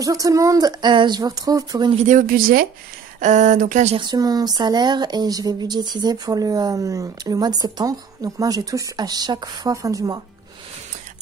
Bonjour tout le monde, je vous retrouve pour une vidéo budget. Donc là j'ai reçu mon salaire et je vais budgétiser pour le mois de septembre. Donc moi je touche à chaque fois fin du mois.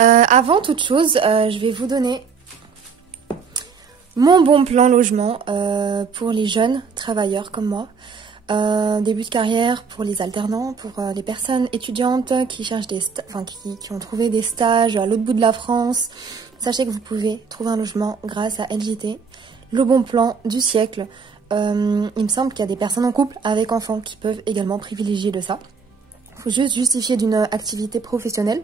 Avant toute chose, je vais vous donner mon bon plan logement pour les jeunes travailleurs comme moi. Début de carrière pour les alternants, pour les personnes étudiantes qui cherchent qui ont trouvé des stages à l'autre bout de la France. Sachez que vous pouvez trouver un logement grâce à LJT, le bon plan du siècle. Il me semble qu'il y a des personnes en couple avec enfants qui peuvent également privilégier de ça. Il faut juste justifier d'une activité professionnelle.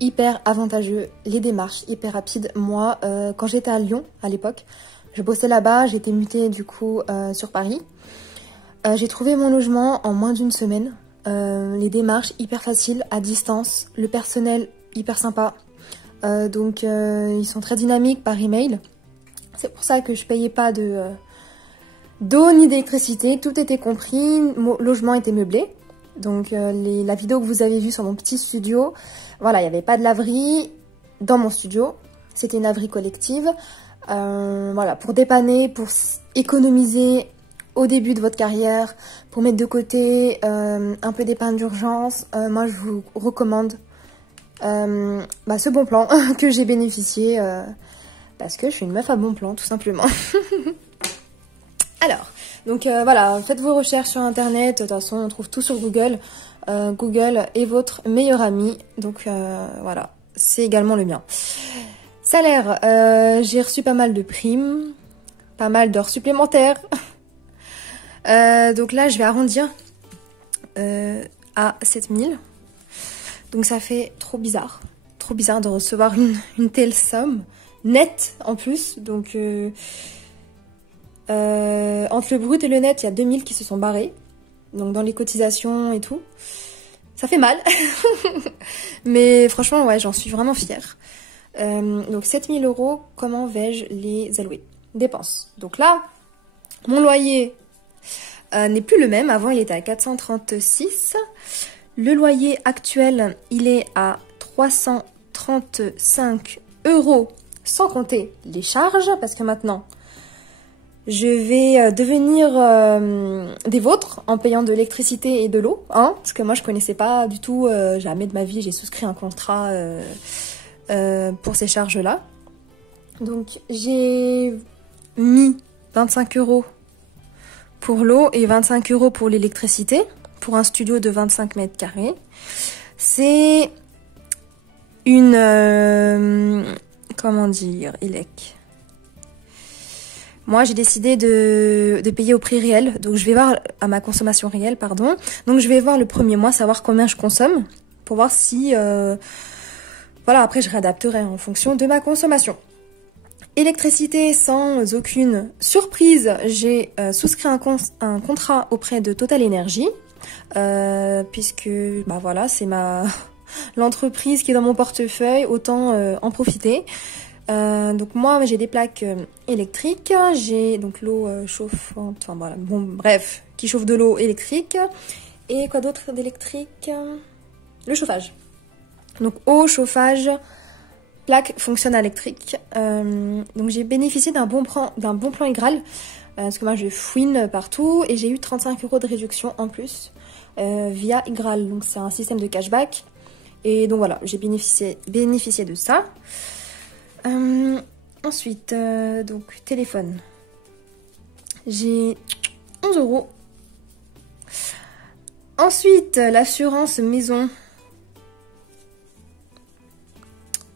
Hyper avantageux, les démarches hyper rapides. Moi, quand j'étais à Lyon à l'époque, je bossais là-bas, j'ai été mutée du coup sur Paris. J'ai trouvé mon logement en moins d'une semaine. Les démarches hyper faciles, à distance, le personnel hyper sympa. Donc ils sont très dynamiques par email. C'est pour ça que je payais pas d'eau ni d'électricité, tout était compris, mon logement était meublé. Donc la vidéo que vous avez vue sur mon petit studio, voilà, il n'y avait pas de laverie dans mon studio, c'était une laverie collective. Voilà, pour dépanner, pour économiser au début de votre carrière, pour mettre de côté un peu d'épargne d'urgence, moi je vous recommande ce bon plan que j'ai bénéficié parce que je suis une meuf à bon plan tout simplement. Alors, donc voilà, faites vos recherches sur internet, de toute façon on trouve tout sur Google. Google est votre meilleur ami, donc voilà, c'est également le mien. Salaire, j'ai reçu pas mal de primes, pas mal d'heures supplémentaires. Donc là je vais arrondir à 7000. Donc ça fait trop bizarre de recevoir une telle somme, nette en plus. Donc entre le brut et le net, il y a 2000 qui se sont barrés. Donc dans les cotisations et tout. Ça fait mal. Mais franchement, ouais, j'en suis vraiment fière. Donc 7000 €, comment vais-je les allouer? Dépenses. Donc là, mon loyer n'est plus le même. Avant, il était à 436. Le loyer actuel, il est à 335 € sans compter les charges. Parce que maintenant, je vais devenir des vôtres en payant de l'électricité et de l'eau. Hein, parce que moi, je connaissais pas du tout, jamais de ma vie, j'ai souscrit un contrat pour ces charges-là. Donc, j'ai mis 25 € pour l'eau et 25 € pour l'électricité, pour un studio de 25 mètres carrés. C'est une... comment dire, Elec. Moi, j'ai décidé de payer au prix réel. Donc, je vais voir à ma consommation réelle, pardon. Donc, je vais voir le premier mois, savoir combien je consomme, pour voir si... voilà, après, je réadapterai en fonction de ma consommation. Électricité, sans aucune surprise, j'ai souscrit un contrat auprès de Total Energy, puisque bah voilà, c'est l'entreprise qui est dans mon portefeuille, autant en profiter. Donc moi j'ai des plaques électriques, j'ai donc l'eau chauffante, enfin voilà, bon bref, qui chauffe de l'eau électrique. Et quoi d'autre d'électrique? Le chauffage. Donc eau, chauffage, plaque fonctionnelle électrique. Donc j'ai bénéficié d'un bon plan Igral, parce que moi je fouine partout et j'ai eu 35 € de réduction en plus via Igral. Donc c'est un système de cashback. Et donc voilà, j'ai bénéficié de ça. Ensuite, donc téléphone. J'ai 11 €. Ensuite, l'assurance maison.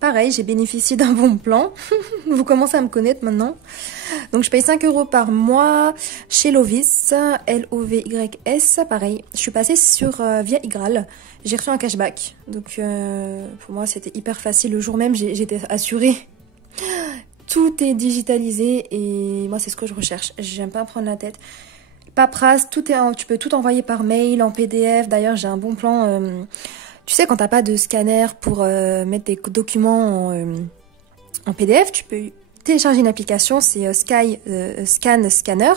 Pareil, j'ai bénéficié d'un bon plan. Vous commencez à me connaître maintenant. Donc, je paye 5 € par mois chez Lovis, L-O-V-Y-S. Pareil, je suis passée via Igral. J'ai reçu un cashback. Donc, pour moi, c'était hyper facile. Le jour même, j'étais assurée. Tout est digitalisé et moi, c'est ce que je recherche. J'aime pas prendre la tête. Paperasse, tu peux tout envoyer par mail, en PDF. D'ailleurs, j'ai un bon plan... tu sais, quand t'as pas de scanner pour mettre tes documents en PDF, tu peux télécharger une application, c'est Scanner.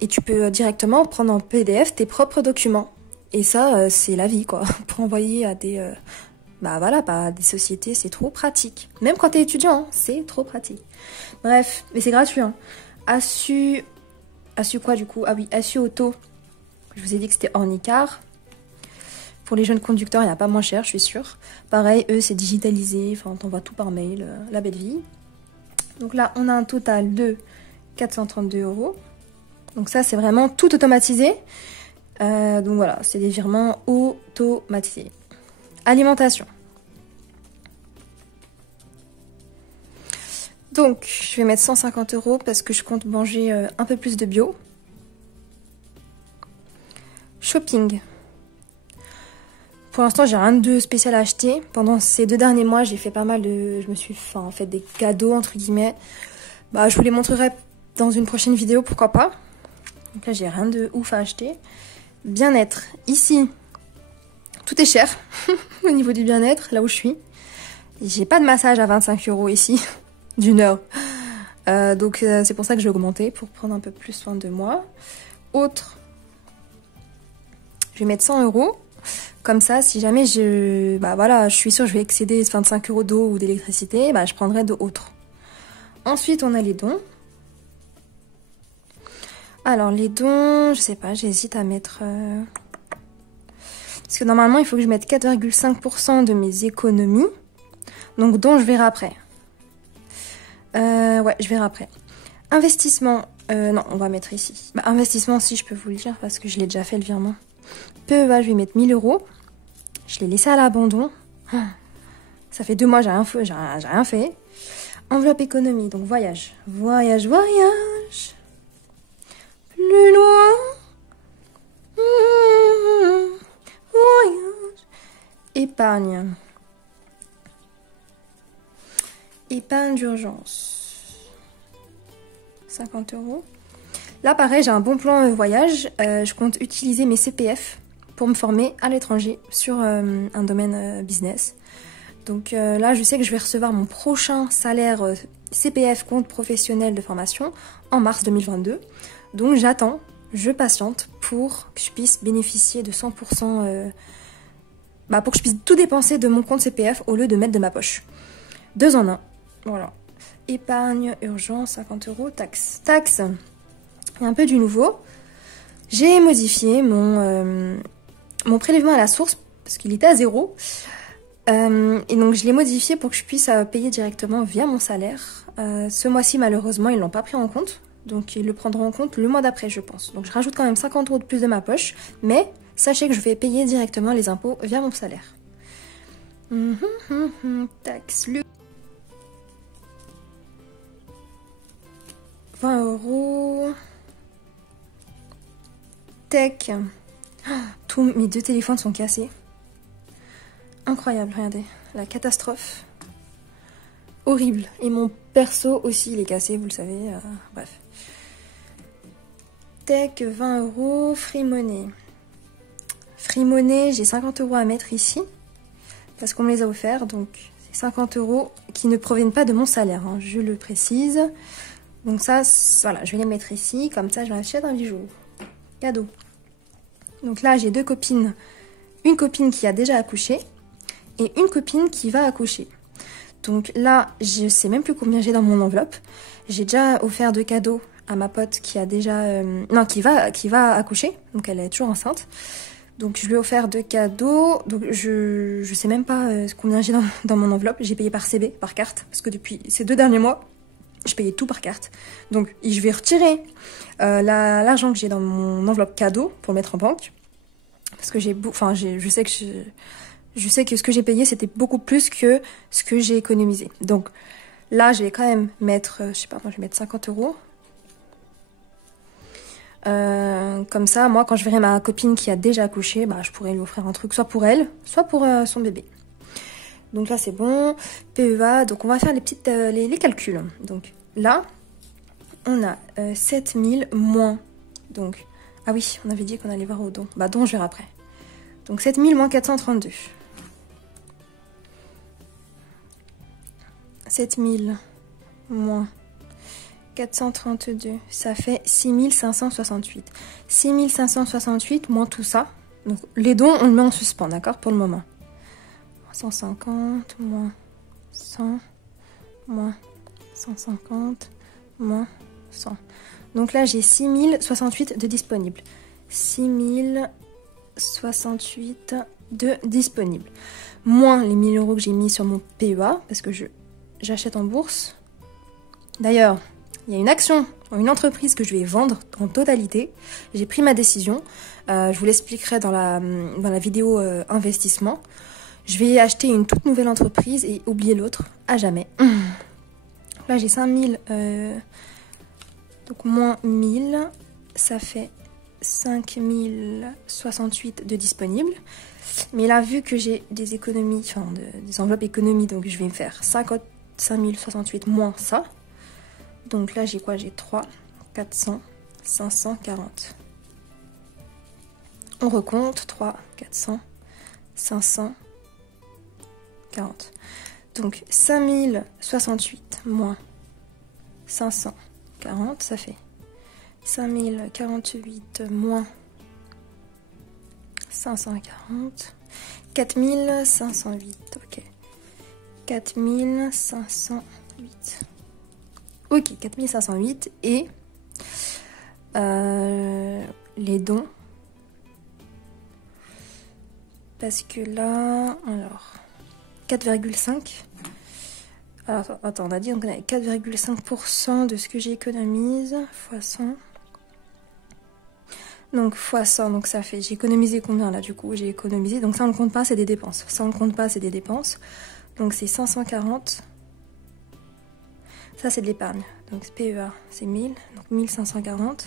Et tu peux directement prendre en PDF tes propres documents. Et ça, c'est la vie, quoi, pour envoyer à Bah voilà, bah, des sociétés, c'est trop pratique. Même quand t'es étudiant, hein, c'est trop pratique. Bref, mais c'est gratuit. Hein. Assu quoi du coup? Ah oui, Assu Auto. Je vous ai dit que c'était Ornicar. Pour les jeunes conducteurs, il n'y a pas moins cher, je suis sûre. Pareil, eux, c'est digitalisé. Enfin, t'envoies tout par mail. La belle vie. Donc là, on a un total de 432 €. Donc ça, c'est vraiment tout automatisé. Donc voilà, c'est des virements automatisés. Alimentation. Donc, je vais mettre 150 € parce que je compte manger un peu plus de bio. Shopping. Pour l'instant, j'ai rien de spécial à acheter. Pendant ces 2 derniers mois, j'ai fait pas mal de... Je me suis fait des cadeaux, entre guillemets. Bah, je vous les montrerai dans une prochaine vidéo, pourquoi pas. Donc là, j'ai rien de ouf à acheter. Bien-être. Ici, tout est cher au niveau du bien-être, là où je suis. J'ai pas de massage à 25 € ici, d'une heure. Donc c'est pour ça que je vais augmenter, pour prendre un peu plus soin de moi. Autre, je vais mettre 100 €. Comme ça, si jamais je suis sûre que je vais excéder 25 € d'eau ou d'électricité, bah, je prendrai de autres. Ensuite, on a les dons. Alors, les dons, je sais pas, j'hésite à mettre... Parce que normalement, il faut que je mette 4,5% de mes économies. Donc, dons, je verrai après. Ouais, je verrai après. Investissement, non, on va mettre ici. Bah, investissement, si, je peux vous le dire, parce que je l'ai déjà fait, le virement. PEA, je vais mettre 1000 €. Je l'ai laissé à l'abandon. Ça fait 2 mois, j'ai rien fait. Enveloppe économie, donc voyage. Voyage. Plus loin. Voyage. Épargne. Épargne d'urgence. 50 €. Là, pareil, j'ai un bon plan voyage. Je compte utiliser mes CPF pour me former à l'étranger sur un domaine business. Donc là, je sais que je vais recevoir mon prochain salaire CPF, compte professionnel de formation, en mars 2022. Donc j'attends, je patiente pour que je puisse bénéficier de 100%, pour que je puisse tout dépenser de mon compte CPF au lieu de mettre de ma poche. 2 en 1, voilà. Épargne, urgence, 50 €, taxe. Taxe, il y a un peu du nouveau. J'ai modifié mon prélèvement à la source parce qu'il était à 0. Et donc je l'ai modifié pour que je puisse payer directement via mon salaire. Ce mois-ci, malheureusement, ils l'ont pas pris en compte. Donc ils le prendront en compte le mois d'après, je pense. Donc je rajoute quand même 50 € de plus de ma poche. Mais sachez que je vais payer directement les impôts via mon salaire. Taxe. 20 €. Tech. Tous mes 2 téléphones sont cassés. Incroyable, regardez. La catastrophe. Horrible. Et mon perso aussi, il est cassé, vous le savez. Bref. Tech, 20 €. Free Money. Free Money, j'ai 50 € à mettre ici. Parce qu'on me les a offerts. Donc, c'est 50 € qui ne proviennent pas de mon salaire. Hein, je le précise. Donc ça, voilà, je vais les mettre ici. Comme ça, je m'achète un bijou. Cadeau. Donc là, j'ai 2 copines. Une copine qui a déjà accouché et une copine qui va accoucher. Donc là, je sais même plus combien j'ai dans mon enveloppe. J'ai déjà offert 2 cadeaux à ma pote qui a déjà... qui va accoucher. Donc elle est toujours enceinte. Donc je lui ai offert 2 cadeaux. Donc je sais même pas combien j'ai dans mon enveloppe. J'ai payé par CB, par carte. Parce que depuis ces 2 derniers mois, je payais tout par carte. Donc je vais retirer l'argent que j'ai dans mon enveloppe cadeau pour le mettre en banque. Parce que je sais que ce que j'ai payé, c'était beaucoup plus que ce que j'ai économisé. Donc là, je vais quand même mettre, je sais pas, moi je vais mettre 50 €. Comme ça, moi, quand je verrai ma copine qui a déjà accouché, je pourrais lui offrir un truc, soit pour elle, soit pour son bébé. Donc là, c'est bon. PEA, donc on va faire les calculs. Donc là, on a 7000 moins. Donc, ah oui, on avait dit qu'on allait voir au don. Don, je verrai après. Donc 7000 moins 432. 7000 moins 432, ça fait 6568. 6568 moins tout ça. Donc les dons, on le met en suspens, d'accord, pour le moment. 150, moins 100, moins 150, moins 100. Donc là, j'ai 6068 de disponibles. 6068 de disponibles. Moins les 1000 euros que j'ai mis sur mon PEA, parce que j'achète en bourse. D'ailleurs, il y a une action, une entreprise que je vais vendre en totalité. J'ai pris ma décision. Je vous l'expliquerai dans la vidéo investissement. Je vais acheter une toute nouvelle entreprise et oublier l'autre à jamais. Là, j'ai 5000... donc moins 1000, ça fait 5068 de disponibles. Mais là, vu que j'ai des économies, enfin des enveloppes économies, donc je vais me faire 5068 moins ça. Donc là, j'ai quoi? J'ai 3, 400, 540. On recompte 3, 400, 540. Donc 5068 moins 540, ça fait 5048 moins 540, 4508, ok. 4508. Ok, 4508 et les dons. Parce que là, alors, 4,5. Alors, attends, on a dit donc on a 4,5% de ce que j'économise fois 100. Donc fois 100, donc ça fait, j'ai économisé combien là du coup? J'ai économisé, donc ça on ne compte pas, c'est des dépenses. Ça on ne compte pas, c'est des dépenses. Donc c'est 540. Ça c'est de l'épargne. Donc PEA c'est 1000, donc 1540.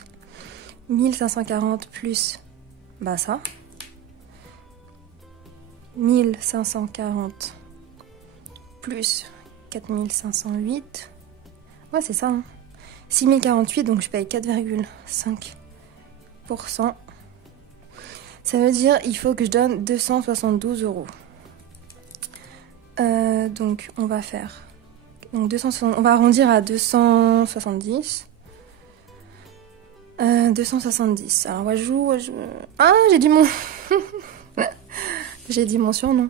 1540 plus, bah ça. 1540 plus 4508. Ouais c'est ça. Hein. 6048, donc je paye 4,5%. Ça veut dire il faut que je donne 272 euros. Donc on va faire donc 260, on va arrondir à 270. 270. Alors Wajou. Ah, j'ai dit mon j'ai dit mon surnom.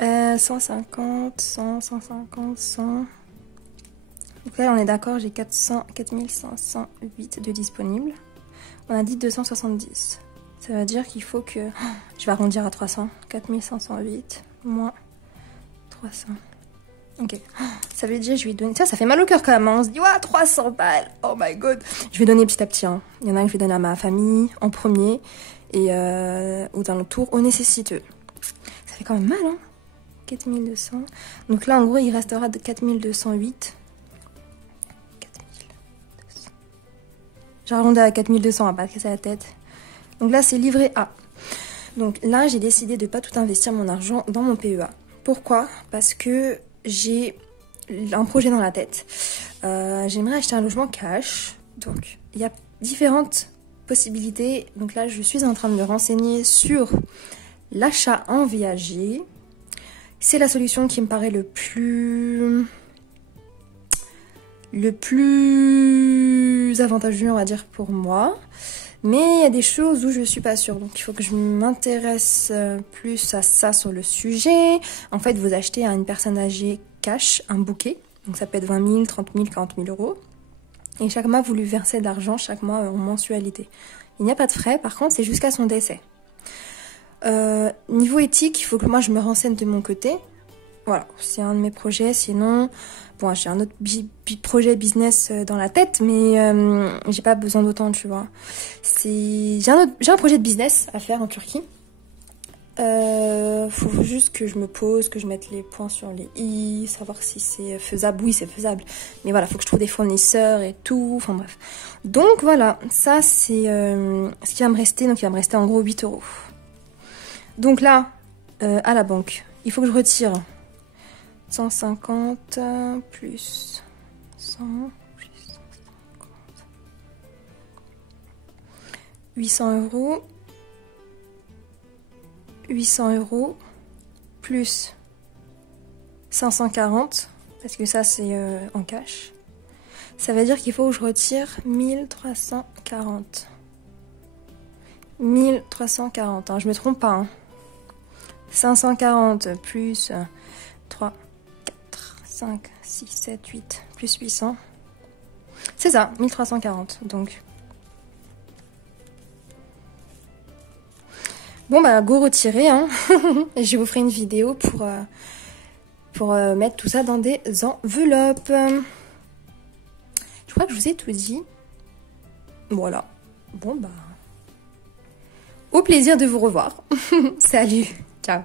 150, 100, 150, 100. Donc là on est d'accord, j'ai 4508 de disponibles. On a dit 270. Ça veut dire qu'il faut que... Je vais arrondir à 300. 4508 moins 300. Ok. Ça veut dire que je vais donner... Ça fait mal au cœur quand même. Hein. On se dit, ouais, 300 balles. Oh my god. Je vais donner petit à petit. Hein. Il y en a un que je vais donner à ma famille en premier. Et aux alentours, aux nécessiteux. Ça fait quand même mal, hein. 4200. Donc là, en gros, il restera de 4208. 4200. J'ai arrondi à 4200, à pas casser la tête. Donc là, c'est livret A. Donc là, j'ai décidé de ne pas tout investir mon argent dans mon PEA. Pourquoi? Parce que j'ai un projet dans la tête. J'aimerais acheter un logement cash. Donc, il y a différentes possibilités. Donc là, je suis en train de me renseigner sur l'achat en viager. C'est la solution qui me paraît le plus avantageux, on va dire, pour moi. Mais il y a des choses où je suis pas sûre. Donc il faut que je m'intéresse plus à ça sur le sujet. En fait, vous achetez à une personne âgée cash un bouquet. Donc ça peut être 20 000, 30 000, 40 000 euros. Et chaque mois, vous lui versez de l'argent, chaque mois en mensualité. Il n'y a pas de frais, par contre, c'est jusqu'à son décès. Niveau éthique, il faut que moi je me renseigne de mon côté. Voilà, c'est un de mes projets. Sinon, bon, j'ai un autre projet business dans la tête, mais j'ai pas besoin d'autant, tu vois. J'ai un projet de business à faire en Turquie. Faut juste que je me pose, que je mette les points sur les i, savoir si c'est faisable. Oui, c'est faisable. Mais voilà, faut que je trouve des fournisseurs et tout. Enfin bref. Donc voilà, ça c'est ce qui va me rester. Donc il va me rester en gros 8 euros. Donc là, à la banque, il faut que je retire 150 plus 100 plus 150. 800 euros. 800 euros plus 540, parce que ça c'est en cash. Ça veut dire qu'il faut que je retire 1340. 1340, hein, je me trompe pas. Hein. 540 plus 3, 4, 5, 6, 7, 8, plus 800. C'est ça, 1340, donc. Bon, bah, go retirer, hein. Je vous ferai une vidéo pour mettre tout ça dans des enveloppes. Je crois que je vous ai tout dit. Voilà. Bon, bah... Au plaisir de vous revoir. Salut. Ciao.